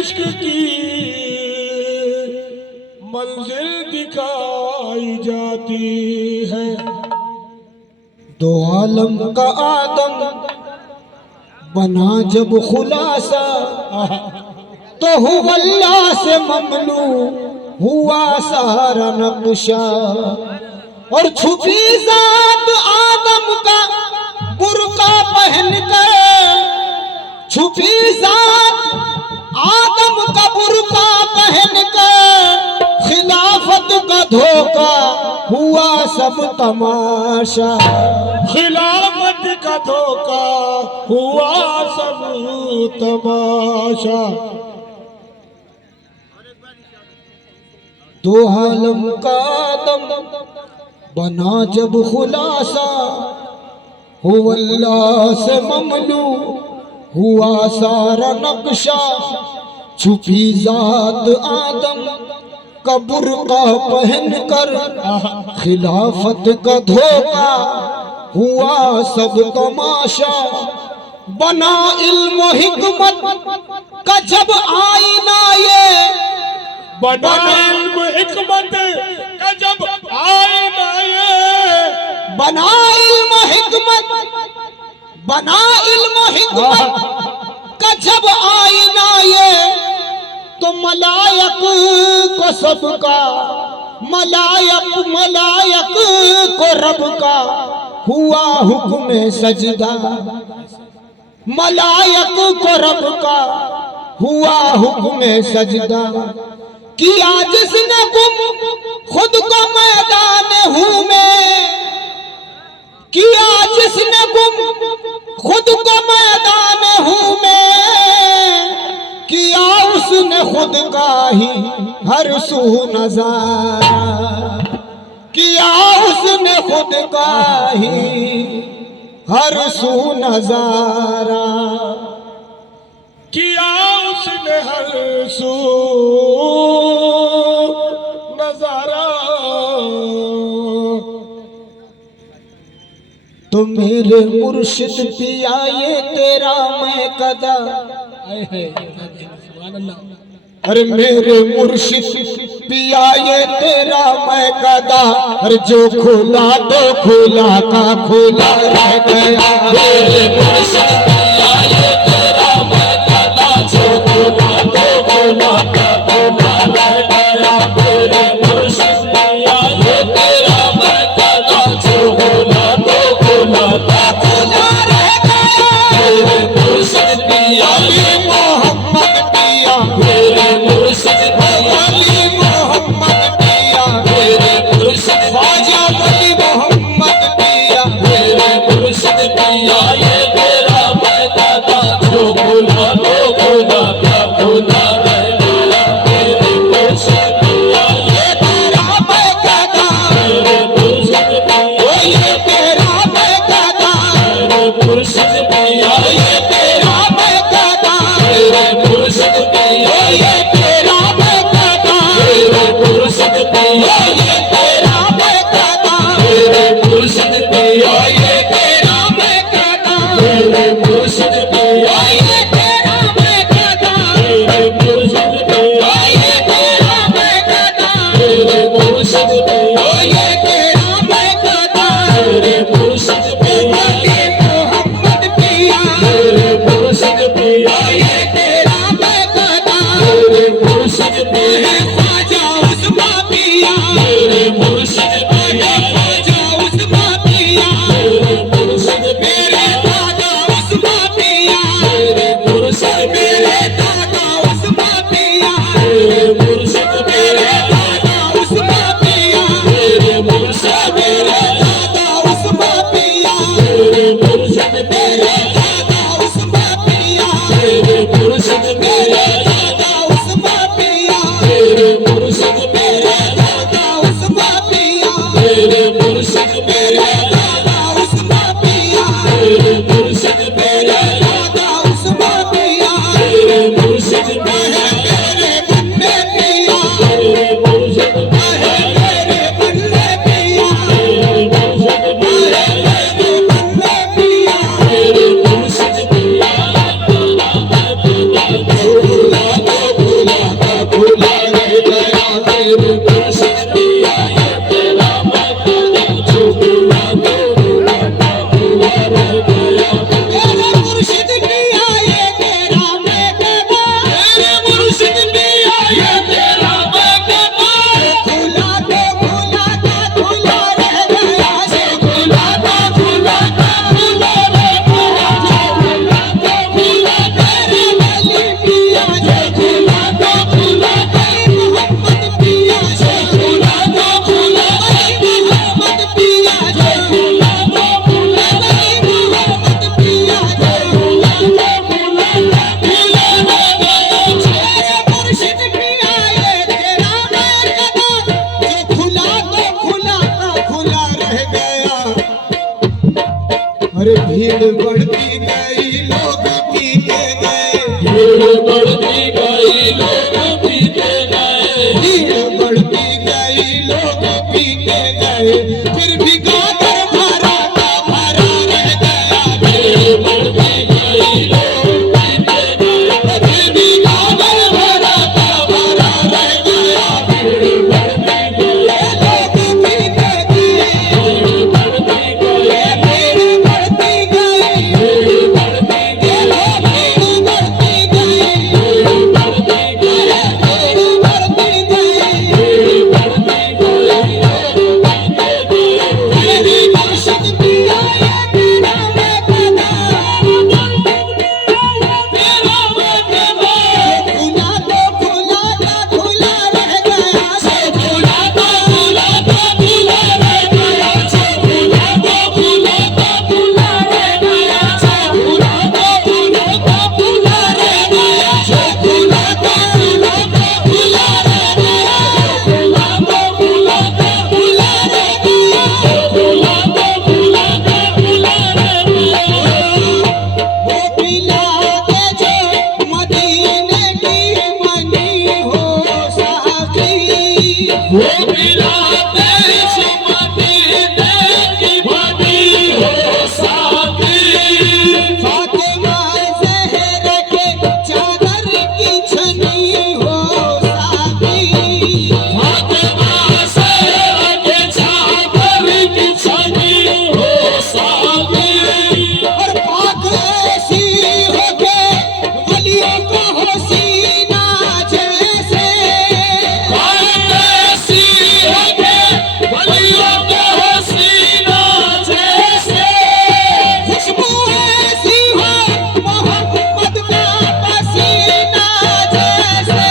इश्क की मंजिल दिखाई जाती है। दो आलम का आदम बना जब खुलासा तो हुवल्ला से ममलू हुआ सारा नक्शा। और छुपी जात आदम का बुर्का पहन कर, छुपी जात आदम का बुर्का पहन कर खिलाफत का धोखा हुआ सब तमाशा। खिलाफत का धोखा हुआ सब तमाशा। दो आलम का आदम बना जब खुलासा हुवल्ला से ममलू हुआ सारा नक्शा। छुपी जात आदम का बुर्का पहन कर खिलाफत का धोखा हुआ सब तमाशा। बना इल्म हिकमत का जब आईना ये, बना इल्म हिकमत का जब आईना ये, बना इल्म हिकमत, बना इल्म हिकमत का जब आईना ये, तो मलायक को सबका, मलायक मलायक को रब का हुआ हुक्म सजदा। मलायक को रब का हुआ हुक्म सजदा। किया जिसने गुम खुद को मैदान हूँ में, किया जिसने गुम खुद को मैदान हूँ में, किया उसने खुद का ही हर सू नजारा। किया उसने खुद का ही हर सू नजारा। किया उसने हर सू नजारा। तो मेरे मुर्शिद पिया ये तेरा मैं कदा, अरे मेरे मुर्शिद पिया ये तेरा मैं कदा। अरे जो खुला तो खुला का खुला रह गया। मेरे मुर्शिद पिया ये तेरा मैं कदा, जो खुला तो खुला का खुला रह गया। मेरे मुर्शिद पिया ये तेरा मैं कदा, जो खुला तो खुला का खुला रह गया। मेरे मुर्शिद पिया ये मोहम्मद पिया, मेरे मुर्शिद अली मोहम्मद पिया, मेरे मुर्शिद ख्वाजा अली मोहम्मद पिया, मेरे मुर्शिद पिया ये तेरा मैं दादा, जो खुला तो खुला का खुला रह गया। मेरे मुर्शिद पिया ये तेरा मैं दादा, मेरे मुर्शिद पिया ये तेरा मैं दादा, मेरे मुर्शिद पिया ये तेरा मैं दादा, मेरे मुर्शिद पिया ये तेरा मैं दादा, मेरे मुर्शिद पिया ये तेरा मैं दादा, मेरे मुर्शिद पिया ये तेरा मैं दादा, मेरे मुर्शिद पिया ये तेरा मैं दादा, मेरे मुर्शिद पिया ये तेरा मैं दादा, मेरे मुर्शिद पिया ये तेरा मैं दादा, मेरे मुर्शिद पिया ये मोहम्मद पिया, मेरे मुर्शिद पिया ये तेरा मैं दादा, मेरे मुर्शिद पिया ख्वाजा उस्मा पिया, मेरे मुर्शिद पिया ख्वाजा उस्मा पिया, मेरे मुर्शिद मेरे दादा उस्मा पिया, मेरे मुर्शिद मेरे दादा उस्मा पिया, मेरे मुर्शिद मेरे दादा उस्मा पिया, मेरे मुर्शिद मेरे दादा उस्मा पिया, मेरे मुर्शिद मेरे दादा उस्मा पिया, मेरे मुर्शिद मेरे दादा उस्मा पिया, मेरे मुर्शिद मेरे दादा उस्मा पिया, मेरे मुर्शिद मेरे दादा उस्मा पिया, मेरे मुर्शिद मेरे दादा उस्मा पिया, मेरे मुर्शिद मेरे बन्ने पिया, मेरे मुर्शिद मेरे बन्ने पिया, मेरे मुर्शिद मेरे बन्ने पिया, मेरे मुर्शिद पिया खुला तो वो मिलाते सुमति की बनी हो साथी फातिमा ज़हरा के चादर की छनी हो साथी फातिमा ज़हरा के चादर की छनी हो साथी और पाक ऐसी हो के वलियों को हसीना जैसे पाक ऐसी हो के वलियों को हसीना जैसे खुशबू ऐसी हो मोहम्मद का पसीना जैसे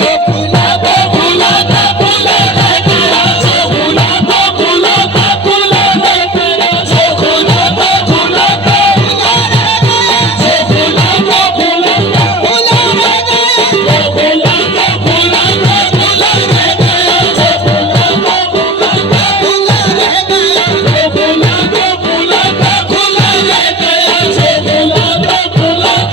जो फूला तो फूला था फूला रह गया जो फूला तो फूला था फूला रह गया जो फूला तो फूला था फूला रह गया जो फूला तो फूला था फूला रह गया जो फूला तो फूला था फूला रह गया जो फूला तो फूला था फूला रह गया जो फूला तो फूला था फूला रह गया जो फूला तो फूला था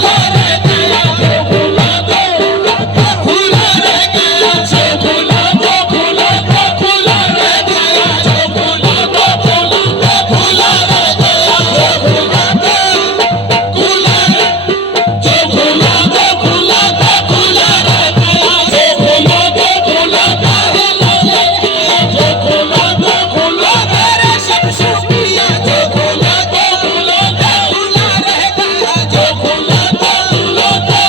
फूला रह गया जो फूला तो फूला था फूला रह गया जो फूला तो फूला था फूला रह गया जो फूला तो फूला था फूला रह गया जो फूला तो फूला जो फूला तो फूला था फूला रह गया जो फूला तो फूला था फूला रह गया जो फूला तो फूला मेरे शमशूरिया जो फूला तो फूला था फूला रह गया जो फूला तो फूला था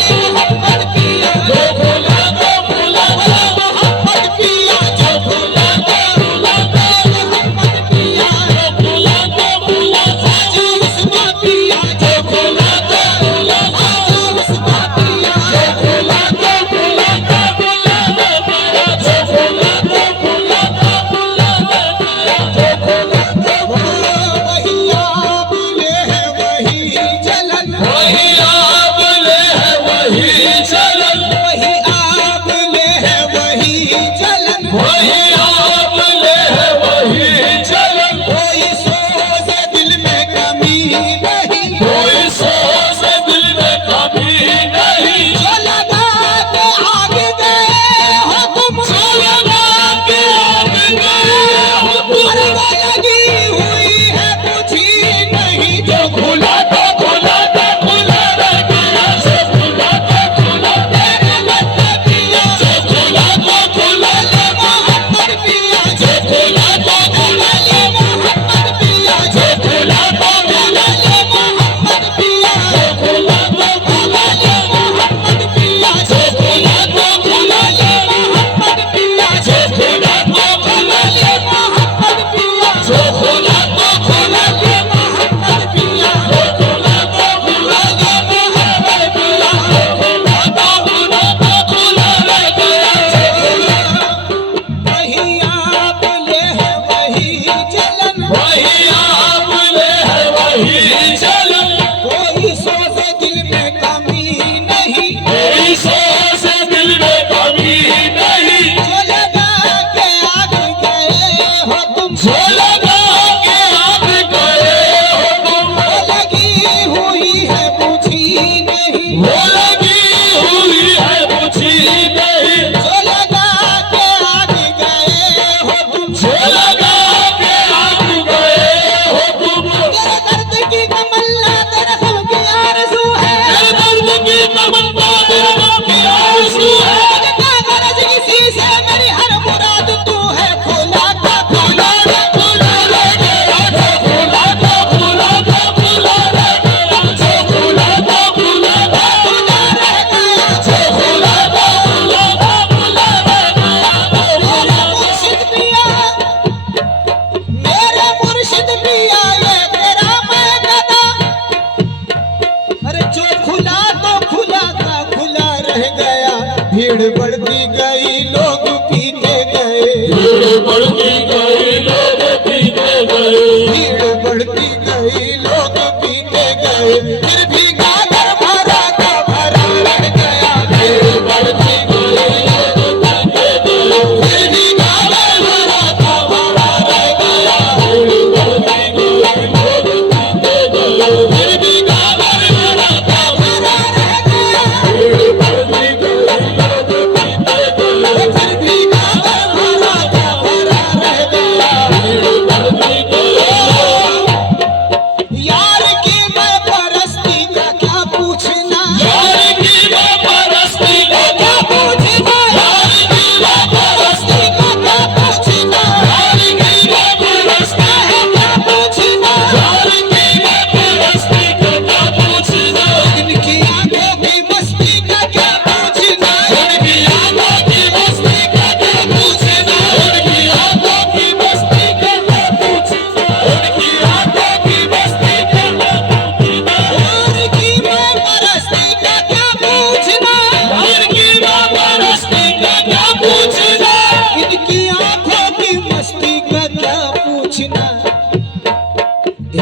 मोहम्मद पिया जो फूला तो फूला था मोहम्मद पिया जो फूला तो फूला था मोहम्मद पिया जो फूला तो फूला था जो उस्मा पिया जो फूला तो फूला था जो उस्मा पिया जो फूला तो फूला था फूला रह गया जो फूला तो फूला था फूला रह गया जो फूला तो वही आबले है वही जलन वही आबले है वही जलन वही आबले है वही जलन वही आबले है वही जलन कोई सोच दिल में कमी नहीं कोई सोच दिल में कमी नहीं जो लगा के आग गए हो तुम जो लगा के आग गए हो तुम अरे वो लगी हुई है बुझी नहीं जो खुला तो खुला था खुला रह गया जो खुला तो खुला तेरे बच्चे पिया जो खुला तो खुला ले मोहम्मद पिया जो खुला तो खुला ले मोहम्मद पिया जो खुला तो खुला ले मोहम्मद पिया जो खुला तो खुला ले मोहम्मद पिया जो खुला तो खुला ले मोहम्मद पिया जो खुला तो खुला ले मोहम्मद पिया जो खुला तो खुला ले मोहम्मद पिया जो खुला तो खुला ले मोहम्मद पिया जो खुला तो खुला था खुला रह गया जो खुला वही आबले है वही जलन वही आबले है वही जलन कोई सोच दिल में कमी नहीं कोई सोच दिल में कमी नहीं जो लगा के आग गए हो तुम जो लगा के आग गए हो तुम वो लगी हुई है बुझी नहीं वो लगी हुई है बुझी नहीं जो लगा के आग गए हो तुम जो लगा के आग गए हो तुम तेरे दर्द की तमन्ना तेरे गम की आरज़ू है तेरे दर्द की तमन्ना तेरे गम की आरज़ू है मुझे गरज किसी से मेरी हर मुराद तू है खुला था खुला था खुला रह गया जो खुला तो खुला था खुला रह गया जो खुला तो खुला था खुला रह गया जो खुला तो खुला था खुला रह गया मेरे मुर्शिद पिया मेरे मुर्शिद पिया ये तेरा मैं गदा अरे जो खुला तो खुला था खुला रह गया भीड़ बढ़ती गई लोग पीते गए भीड़ बढ़ती गई लोग पीते गए भीड़ बढ़ती गई लोग पीते गए फिर भी गागर भरा का भरा रह गया भीड़ बढ़ती गई लोग पीते गए फिर भी गागर भरा का भरा रह गया भीड़ बढ़ती गई लोग पीते गए फिर भी गागर भरा का भरा रह गया भीड़ बढ़ती गई लोग पीते गए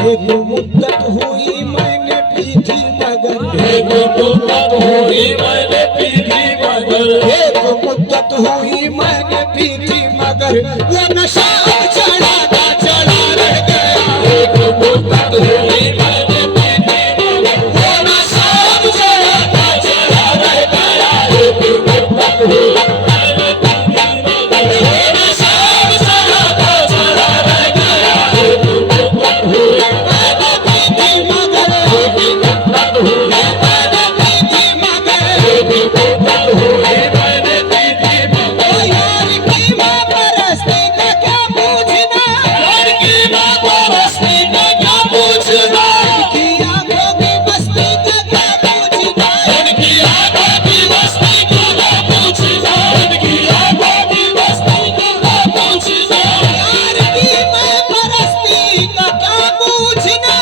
एक मुद्दत हुई मैंने पी थी मगर, एक मुद्दत हुई मैंने पी थी मगर, एक मुद्दत हुई मैंने पी थी मगर, वो नशा अब चढ़ा था चढ़ा रह गया। एक मुद्दत हुई मैंने पी थी मगर, वो नशा अब चढ़ा था चढ़ा रह गया। एक मुद्दत हुई मैंने पी थी मगर, वो नशा अब चढ़ा था चढ़ा रह गया। एक मुद्दत हुई मैंने पी थी मगर, मुद्दत हुई मैंने पी थी मगर, एक मुद्दत हुई मैंने पी थी मगर, ओ यार की माँ परस्ती का क्या पूछना, यार की माँ परस्ती का क्या पूछना, की आंखों की बस्ती का क्या पूछना, उनकी आंखों की बस्ती को ना पूछना, उनकी आंखों की बस्ती को ना पूछना, यार की माँ परस्ती का क्या पूछना,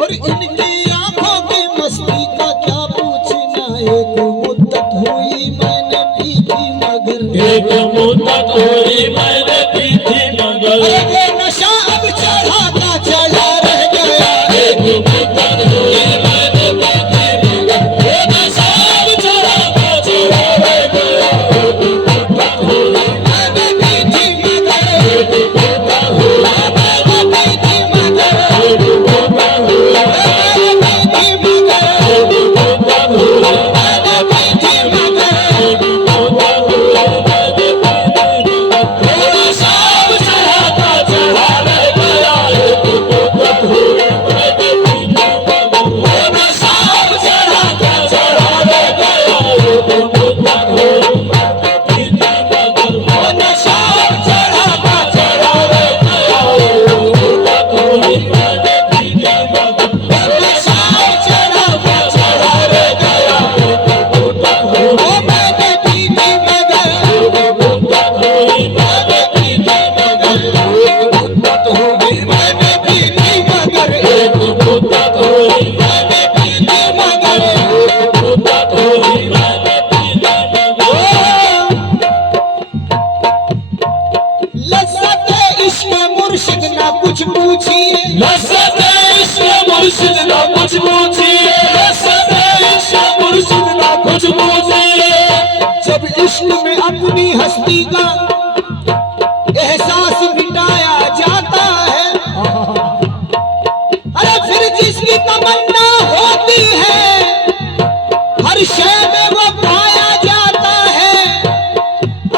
और इनकी आंखों की मस्ती का क्या पूछना। एक मुद्दत हुई मैंने पी थी मगर, एक मुद्दत हुई मैंने पी थी मगर, अरे वो नशा अब चढ़ा था चढ़ा रह गया। एक मुद्दत हुई मैंने पी थी मगर, वो नशा अब चढ़ा था चढ़ा रह गया। एक मुद्दत हुई मैंने पी थी मगर, एक मुद्दत हुई मैंने पी थी मगर, एक मुद्दत हुई मैंने पी थी मगर, एक मुद्दत हुई मैंने पी थी मगर, एक मुद्दत हुई मैंने पी थी मगर, वो नशा अब चढ़ा था चढ़ा रह गया। एक मुद्दत हुई मैंने पी थी मगर, वो नशा अब चढ़ा था चढ़ा रह गया। एक मुद्दत हुई मैंने पी थी मगर, वो नशा अब चढ़ा था चढ़ा रह गया। एक मुद्दत हुई मैंने पी थी मगर, वो नशा अब चढ़ा था चढ़ा रह गया। एक मुद्दत हुई ओ मैंने पी थी मगर, मुद्दत हुई मैंने पी थी मगर, मुद्दत हुई मैंने पी थी मगर, एक मुद्दत हुई मैंने पी थी मगर, मुद्दत हुई मैंने पी थी मगर, लज़्ज़त इश्क़ मुर्शिद ना कुछ पूछिए, लज़्ज़त इश्क़ मुर्शिद ना कुछ पूछिए, लज़्ज़त इश्क़ मुर्शिद ना कुछ पूछिए, जब इश्क़ में अपनी हस्ती का एहसास मिटाया जाता है, अरे फिर जिसकी तमन्ना होती है हर शय में वो पाया जाता है।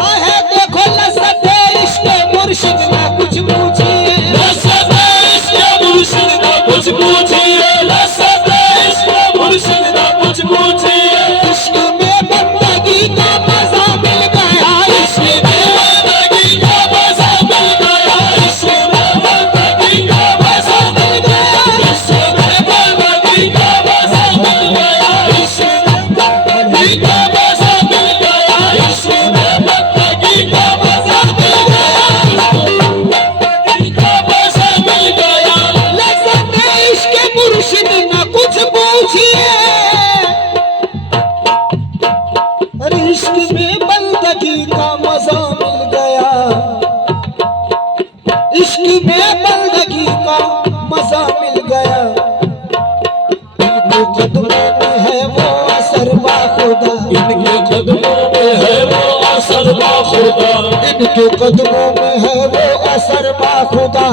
आहे देखो लज़्ज़त इश्क़ मुर्शिद ना कुछ पूछिए, लज़्ज़त इश्क़ मुर्शिद ना कुछ पूछिए, लज़्ज़त इश्क़ मुर्शिद ना कुछ पूछिए, इश्क़ में बंदगी का मजा मिल गया, इश्क़ में जिंदगी का मज़ा मिल गया, इश्क़ में जिंदगी का मज़ा मिल गया, इश्क़ में जिंदगी का मज़ा मिल गया, इश्क़ में जिंदगी का मज़ा मिल गया, इश्क़ में जिंदगी का मज़ा मिल गया, जिंदगी का मज़ा मिल गया, लज़्ज़त इश्क़ मुर्शिद ना कुछ पूछिए, अरे इश्क़ में बंदगी का मजा मिल गया, इश्क़ में बंदगी का मजा मिल गया। इनके कदमों में है वो असर बाखुदा, इनके कदमों में है वो असर बाखुदा, इनके कदमों में है वो असर बाखुदा,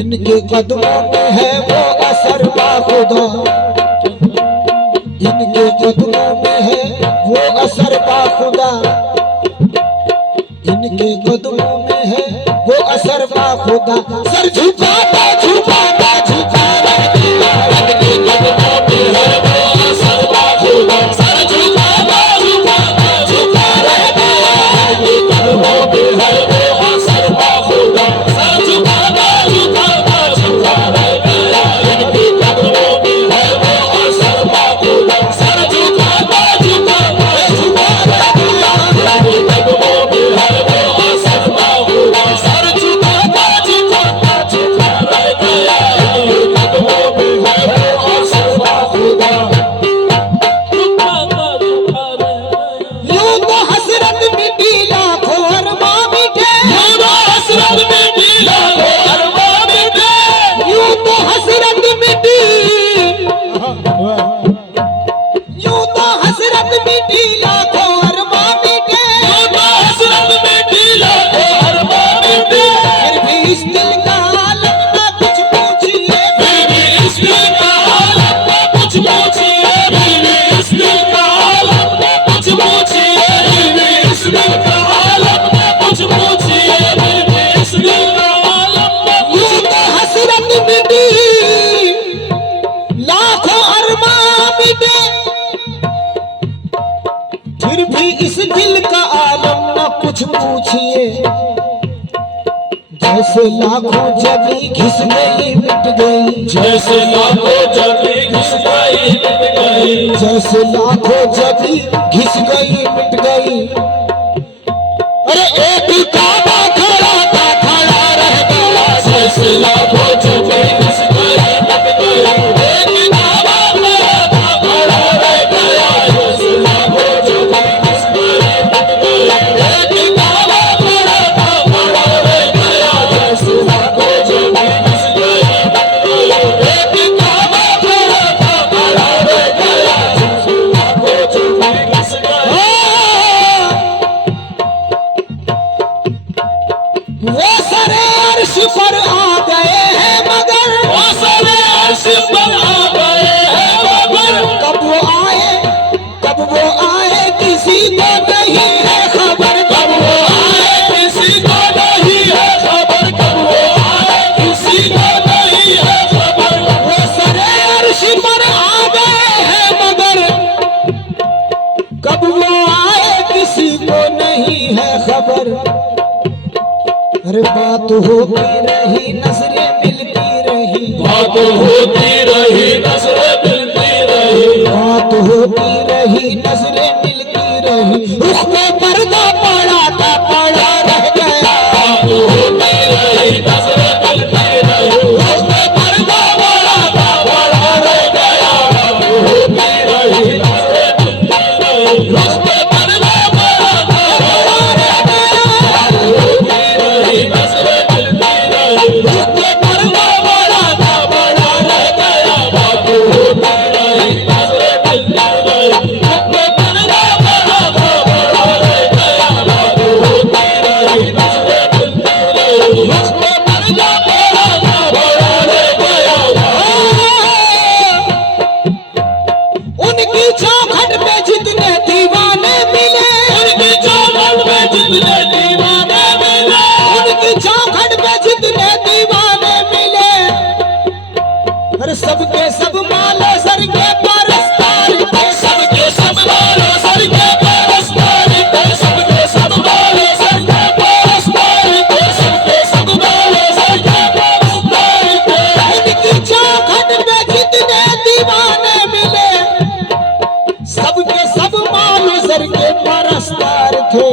इनके कदमों में है वो असर बाखुदा, इनके कदमों में है वो असर बाखुदा, इनके कदमों में है वो असर बाखुदा। सर झुकाता झुकाता झुका रह गया, इनके कदमों में है वो असर बाखुदा, सर झुकाता झुकाता झुका रह गया, इनके कदमों में है वो असर बाखुदा, सर झुकाता झुकाता झुका रह गया, इनके कदमों में है वो असर बाखुदा, सर झुकाता झुकाता झुका रह गया, इनके कदमों में है वो असर बाखुदा, सर झुकाता झुकाता झुका रह फिर भी इस दिल का आलम न कुछ पूछिए। जैसे लाखों जबी घिस गई मिट गई, जैसे लाखों जबी घिस गई मिट गई, जैसे लाखों जबी घिस गई मिट गई। अरे एक काबा खड़ा था खड़ा रह गया, जैसे लाखों जबी घिस गई मिट गई, एक काबा खड़ा था खड़ा रह गया, जैसे लाखों जबी घिस गई मिट गई, एक काबा खड़ा था खड़ा रह गया, जैसे लाखों जबी घिस गई मिट गई, एक काबा खड़ा था खड़ा रह गया, जैसे लाखों जबी घिस गई। वो सरे अर्श पर आ गए हैं मगर, वो सारे अर्श पर आ गए हैं मगर, कब वो आए किसी को नहीं है खबर। कब वो आए किसी को नहीं है खबर, कब वो आए किसी को नहीं है खबर। वो सरे अर्श पर आ गए हैं मगर, कब वो आए किसी को नहीं है खबर। अरे बात होती रही नजरें मिलती रही, बात होती रही नजरें मिलती रही, बात होती रही नजरें मिलती रही। रुख पे पर्दा पड़ा था पड़ा रह गया, बात होती रही नजरें मिलती रही, उस पे पर्दा बड़ा था बड़ा रह गया, बात होती रही नजरें मिलती रही, उस पे पर्दा बड़ा था बड़ा रह गया, बात होती रही नजरें मिलती रही, उस पे पर्दा बड़ा था बड़ा रह गया, बात होती रही नजरें मिलती रही, उस पे पर्दा बड़ा था बड़ा रह गया, बात होती रही नजरें मिलती रही, उस पे पर्दा बड़ा था बड़ा रह गया। उनकी चौखट पे जितने दीवाने मिले, उनकी चौखट पे जितने दीवाने मिले, उनकी चौखट पे जितने दीवाने मिले। अरे सबके सब माले सर के परस्तार थे, सबके सब मालो सर के परस्तार थे, सबके सब मालो सर के परस्तार थे, सबके सब मालो सर के परस्तार थे। उनकी चौखट पे जितने दीवाने मिले, सबके सब माल सर के परस्तार थे।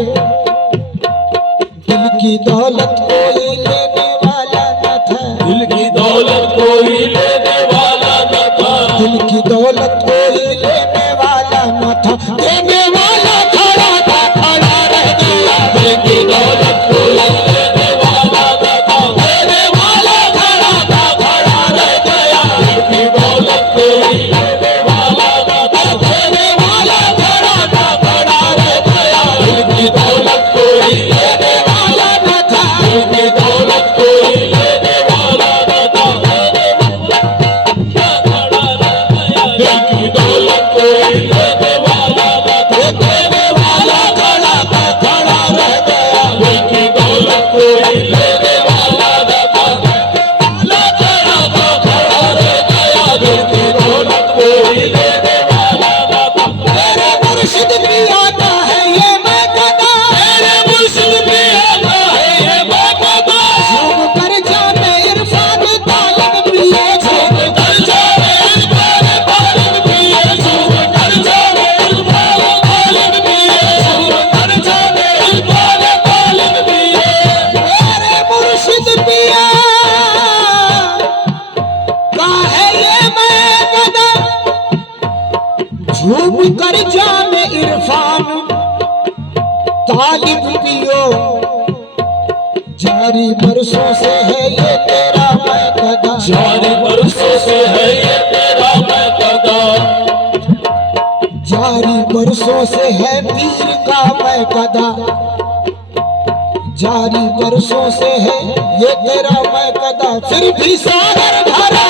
दिल की दौलत कोई लेने वाला न था, दिल की दौलत कोई लेने वाला न था, दिल की दौलत कोई लेने वाला न था। देने वाला खड़ा था खड़ा रह गया, दिल की दौलत कोई लेने वाला न था, देने वाला खड़ा था खड़ा रह गया, दिल की दौलत कोई लेने वाला न था, देने वाला खड़ा था खड़ा रह गया, दिल की दौलत कोई लेने वाला न था। दिल की दौलत कोई लेने वाला न था, देने वाला खड़ा रह गया, दिल की दौलत कोई लेने वाला न था, देने वाला खड़ा था खड़ा रह गया, दिल की दौलत कोई लेने वाला न था, वाला खड़ा था खड़ा रह गया, दिल की दौलत कोई लेने वाला न था। मेरे मुर्शिद भी आता है ये मैं कदा, मेरे मुर्शिद भी आता है ये बाबा, झूम कर जाने इरफान तालब प्रिय झूम कर जावे इरफान तालिब पिए, झूम कर जावे इरफान तालिब पिए, झूम कर जावे इरफान तालिब पिए। मेरे मुर्शिद पिया का है ये मैं कदा, झूम कर जाने इरफान तालिब पियो। जारी बरसों से है ये तेरा मैं कदा, जारी बरसों से है ये तेरा मैं कदा, जारी बरसों से है पीर का मैं कदा, जारी बरसों से है ये तेरा मैं कदा। फिर भी सागर भरा